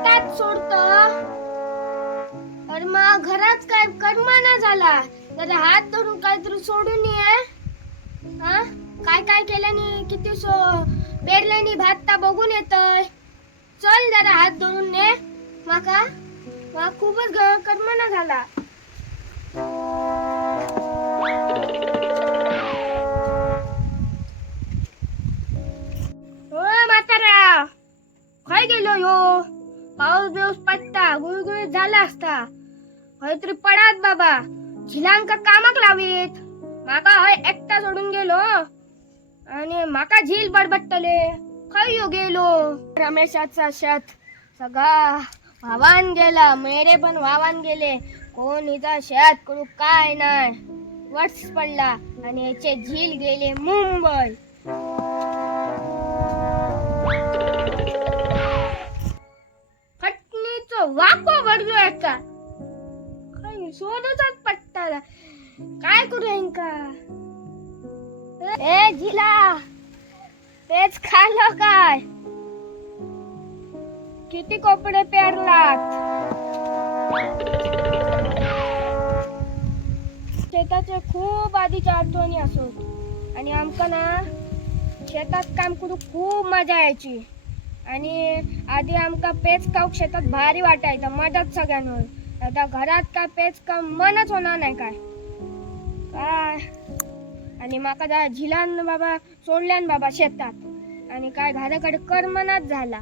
शेतात सोडतो तर मग घरात काय करमाना झाला तर हात धरून काहीतरी सोडून ये. हा काय काय केल्याने किती पेरल्याने भात ता बघून येतय. चल जरा हात धरून ने माका खूपच करमाना झाला. म्हातारा काय गेलो यो पाऊस बिऊस पडता गुळगुळीत झाला असता काहीतरी पडात बाबा झिलांका कामाक लावीत माका हय एकटा सोडून गेलो आणि माका झील बडबडतले खय यो गेलो. रमेशाचा शेत सगळा वावान गेला मेरे पण वावान गेले कोण हिचा शेत करू काय नाही वट्स पडला आणि याचे झील गेले मुंबई. वाको भरलो एका काही शोधूचाच पट्टा काय करू यांका. ए झिला तेच खाल्लं काय किती कपडे पेरलात. शेताचे खूप आधीच्या आठवणी असत आणि आमका ना शेतात काम करू खूप मजा यायची आणि आधी आमका पेच खाऊक शेतात भारी वाटायचं मजाच सगळ्यांवर. आता घरात काय पेच का मनच होणार नाही काय काय आणि माका झिलान बाबा सोडल्यान बाबा शेतात आणि काय घराकडे करमनाच झाला.